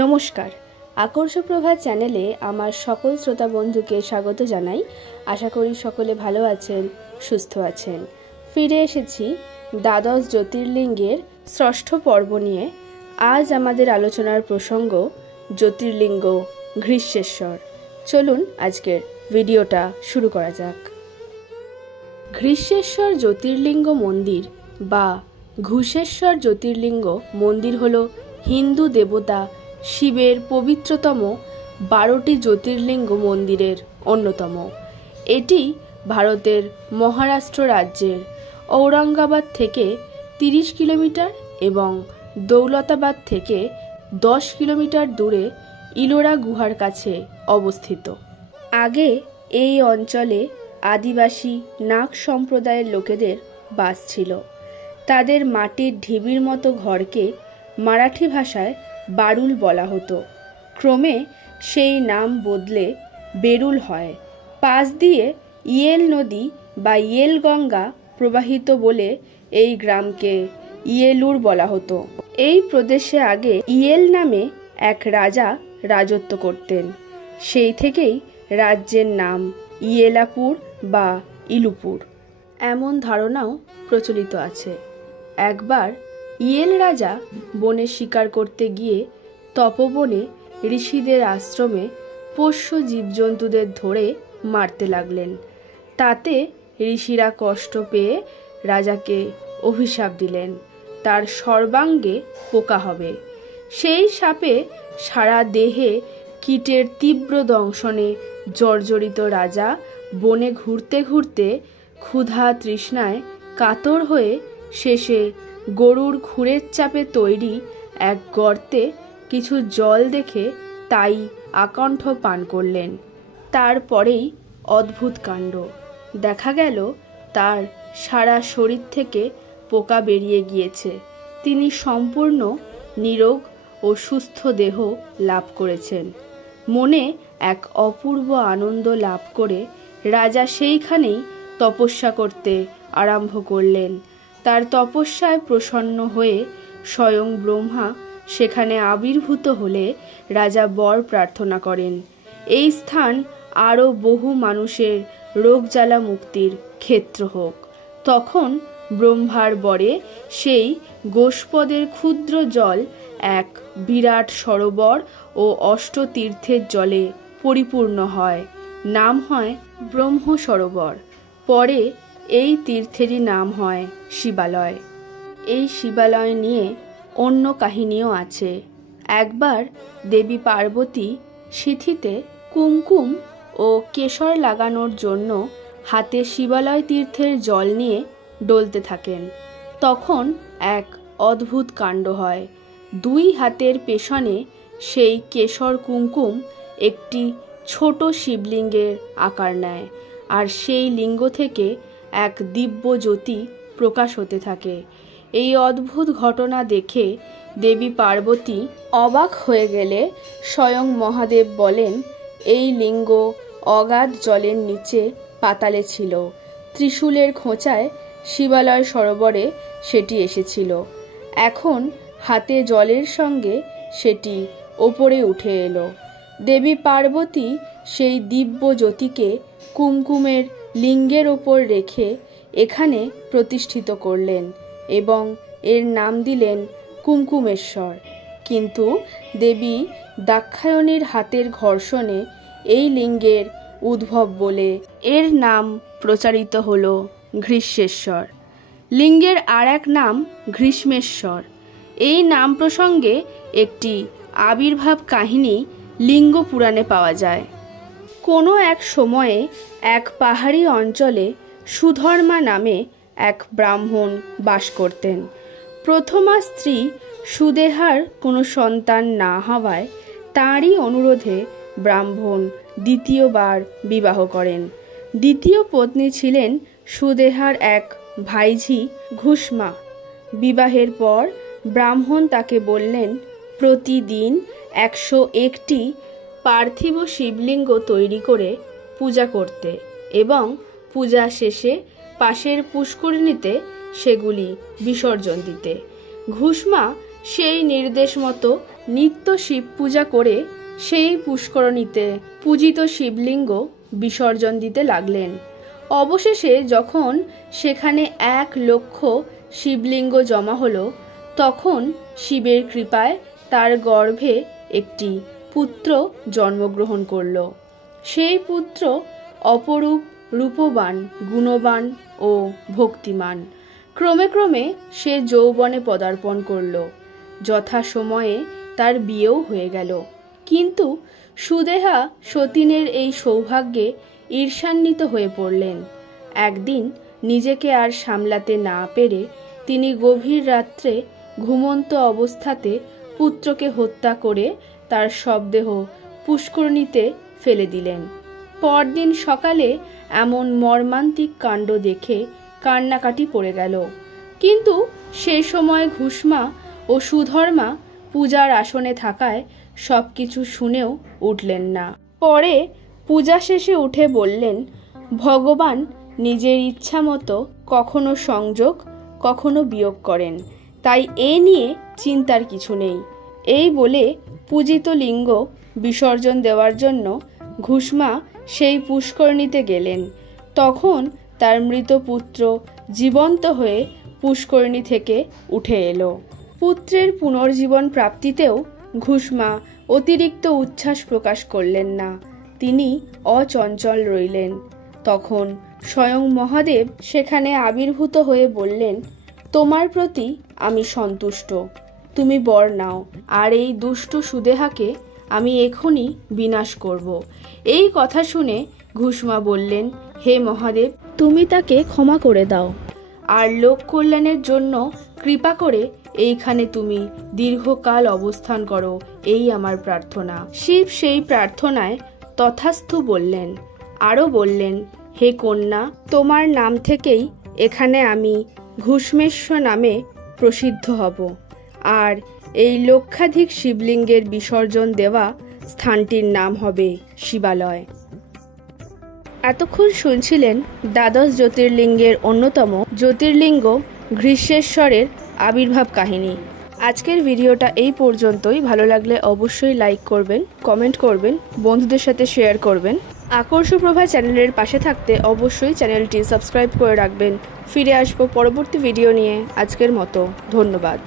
নমস্কার, আকর্ষ প্রভা চ্যানেলে আমার সকল শ্রোতা বন্ধুকে স্বাগত জানাই। আশা করি সকলে ভালো আছেন, সুস্থ আছেন। ফিরে এসেছি দ্বাদশ জ্যোতির্লিঙ্গের ষষ্ঠ পর্ব নিয়ে। আজ আমাদের আলোচনার প্রসঙ্গ জ্যোতির্লিঙ্গ ঘৃষ্ণেশ্বর। চলুন আজকের ভিডিওটা শুরু করা যাক। ঘৃষ্ণেশ্বর জ্যোতির্লিঙ্গ মন্দির বা ঘুষেশ্বর জ্যোতির্লিঙ্গ মন্দির হল হিন্দু দেবতা শিবের পবিত্রতম 12টি জ্যোতির্লিঙ্গ মন্দিরের অন্যতম। এটি ভারতের মহারাষ্ট্র রাজ্যের ঔরঙ্গাবাদ থেকে 30 কিলোমিটার এবং দৌলতাবাদ থেকে 10 কিলোমিটার দূরে ইলোরা গুহার কাছে অবস্থিত। আগে এই অঞ্চলে আদিবাসী নাগ সম্প্রদায়ের লোকেদের বাস ছিল। তাদের মাটির ঢিবির মতো ঘরকে মারাঠি ভাষায় বারুল বলা হতো। ক্রমে সেই নাম বদলে বেরুল হয়। পাশ দিয়ে ইয়েল নদী বা ইয়েল গঙ্গা প্রবাহিত বলে এই গ্রামকে ইয়েলুর বলা হতো। এই প্রদেশে আগে ইয়েল নামে এক রাজা রাজত্ব করতেন। সেই থেকেই রাজ্যের নাম ইয়েলাপুর বা ইলুপুর এমন ধারণাও প্রচলিত আছে। একবার ইয়েল রাজা বনে শিকার করতে গিয়ে তপবনে ঋষিদের আশ্রমে পোষ্য জীবজন্তুদের ধরে মারতে লাগলেন। তাতে ঋষিরা কষ্ট পেয়ে রাজাকে অভিশাপ দিলেন, তার সর্বাঙ্গে পোকা হবে। সেই সাপে সারা দেহে কীটের তীব্র দংশনে জর্জরিত রাজা বনে ঘুরতে ঘুরতে ক্ষুধা তৃষ্ণায় কাতর হয়ে শেষে গরুর খুরের চাপে তৈরি এক গর্তে কিছু জল দেখে তাই আকণ্ঠ পান করলেন। তারপরেই অদ্ভুত কাণ্ড দেখা গেল, তার সারা শরীর থেকে পোকা বেরিয়ে গিয়েছে। তিনি সম্পূর্ণ নিরোগ ও সুস্থ দেহ লাভ করেছেন। মনে এক অপূর্ব আনন্দ লাভ করে রাজা সেইখানেই তপস্যা করতে আরম্ভ করলেন। তার তপস্যায় প্রসন্ন হয়ে স্বয়ং ব্রহ্মা সেখানে আবির্ভূত হলে রাজা বর প্রার্থনা করেন, এই স্থান আরও বহু মানুষের রোগ জ্বালা মুক্তির ক্ষেত্র হোক। তখন ব্রহ্মার বরে সেই গোষ্পদের ক্ষুদ্র জল এক বিরাট সরোবর ও অষ্টতীর্থের জলে পরিপূর্ণ হয়। নাম হয় ব্রহ্ম সরোবর। পরে এই তীর্থেরই নাম হয় শিবালয়। এই শিবালয় নিয়ে অন্য কাহিনীও আছে। একবার দেবী পার্বতী সিথিতে কুমকুম ও কেশর লাগানোর জন্য হাতে শিবালয় তীর্থের জল নিয়ে ডলতে থাকেন। তখন এক অদ্ভুত কাণ্ড হয়। দুই হাতের পেছনে সেই কেশর কুমকুম একটি ছোট শিবলিঙ্গের আকার নেয়, আর সেই লিঙ্গ থেকে এক দিব্য জ্যোতি প্রকাশ হতে থাকে। এই অদ্ভুত ঘটনা দেখে দেবী পার্বতী অবাক হয়ে গেলে স্বয়ং মহাদেব বলেন, এই লিঙ্গ অগাধ জলের নিচে পাতালে ছিল। ত্রিশূলের খোঁচায় শিবালয় সরোবরে সেটি এসেছিল। এখন হাতে জলের সঙ্গে সেটি ওপরে উঠে এলো। দেবী পার্বতী সেই দিব্য জ্যোতিকে কুমকুমের লিঙ্গের ওপর রেখে এখানে প্রতিষ্ঠিত করলেন এবং এর নাম দিলেন কুমকুমেশ্বর। কিন্তু দেবী দাক্ষায়ণীর হাতের ঘর্ষণে এই লিঙ্গের উদ্ভব বলে এর নাম প্রচারিত হল ঘৃষ্ণেশ্বর। লিঙ্গের আর এক নাম ঘৃষ্মেশ্বর। এই নাম প্রসঙ্গে একটি আবির্ভাব কাহিনী লিঙ্গ পুরাণে পাওয়া যায়। কোনো এক সময়ে এক পাহাড়ি অঞ্চলে সুধর্মা নামে এক ব্রাহ্মণ বাস করতেন। প্রথমা স্ত্রী সুদেহার কোনো সন্তান না হওয়ায় তাঁরই অনুরোধে ব্রাহ্মণ দ্বিতীয়বার বিবাহ করেন। দ্বিতীয় পত্নী ছিলেন সুদেহার এক ভাইঝি ঘুষমা। বিবাহের পর ব্রাহ্মণ তাকে বললেন, প্রতিদিন 101টি পার্থিব শিবলিঙ্গ তৈরি করে পূজা করতে এবং পূজা শেষে পাশের পুষ্করিণীতে সেগুলি বিসর্জন দিতে। ঘুষমা সেই নির্দেশ মতো নিত্য শিব পূজা করে সেই পুষ্করণীতে পূজিত শিবলিঙ্গ বিসর্জন দিতে লাগলেন। অবশেষে যখন সেখানে 1 লক্ষ শিবলিঙ্গ জমা হলো, তখন শিবের কৃপায় তার গর্ভে একটি পুত্র জন্মগ্রহণ করল। সেই পুত্র অপরূপ, রূপবান, গুণবান ও ভক্তিমান। ক্রমে ক্রমে সে যৌবনে পদার্পণ করল। যথাসময়ে তার বিয়েও হয়ে গেল। কিন্তু সুদেহা সতীনের এই সৌভাগ্যে ঈর্ষান্বিত হয়ে পড়লেন। একদিন নিজেকে আর সামলাতে না পেরে তিনি গভীর রাত্রে ঘুমন্ত অবস্থাতে পুত্রকে হত্যা করে তার শবদেহ পুষ্করণীতে ফেলে দিলেন। পরদিন সকালে এমন মর্মান্তিক কাণ্ড দেখে কান্নাকাটি পড়ে গেল। কিন্তু সে সময় ঘুষ্মা ও সুধর্মা পূজার আসনে থাকায় সব কিছু শুনেও উঠলেন না। পরে পূজা শেষে উঠে বললেন, ভগবান নিজের ইচ্ছা মতো কখনো সংযোগ কখনো বিয়োগ করেন, তাই এ নিয়ে চিন্তার কিছু নেই। এই বলে পূজিত লিঙ্গ বিসর্জন দেওয়ার জন্য ঘুষ্মা সেই পুষ্করণীতে গেলেন। তখন তার মৃত পুত্র জীবন্ত হয়ে পুষ্করণী থেকে উঠে এলো। পুত্রের পুনর্জীবন প্রাপ্তিতেও ঘুষ্মা অতিরিক্ত উচ্ছ্বাস প্রকাশ করলেন না। তিনি অচঞ্চল রইলেন। তখন স্বয়ং মহাদেব সেখানে আবির্ভূত হয়ে বললেন, তোমার প্রতি আমি সন্তুষ্ট, তুমি বর নাও, আর এই দুষ্ট সুদেহাকে আমি এখনই বিনাশ করব। এই কথা শুনে ঘুষ্মা বললেন, হে মহাদেব, তুমি তাকে ক্ষমা করে দাও, আর লোক কল্যাণের জন্য কৃপা করে এইখানে তুমি দীর্ঘকাল অবস্থান করো, এই আমার প্রার্থনা। শিব সেই প্রার্থনায় তথাস্তু বললেন। আরও বললেন, হে কন্যা, তোমার নাম থেকেই এখানে আমি ঘুষ্মেশ্বর নামে প্রসিদ্ধ হব, আর এই লক্ষাধিক শিবলিঙ্গের বিসর্জন দেওয়া স্থানটির নাম হবে শিবালয়। এতক্ষণ শুনছিলেন দ্বাদশ জ্যোতির্লিঙ্গের অন্যতম জ্যোতির্লিঙ্গ ঘৃষ্মেশ্বরের আবির্ভাব কাহিনী। আজকের ভিডিওটা এই পর্যন্তই। ভালো লাগলে অবশ্যই লাইক করবেন, কমেন্ট করবেন, বন্ধুদের সাথে শেয়ার করবেন। আকর্ষপ্রভা চ্যানেলের পাশে থাকতে অবশ্যই চ্যানেলটি সাবস্ক্রাইব করে রাখবেন। ফিরে আসবো পরবর্তী ভিডিও নিয়ে। আজকের মতো ধন্যবাদ।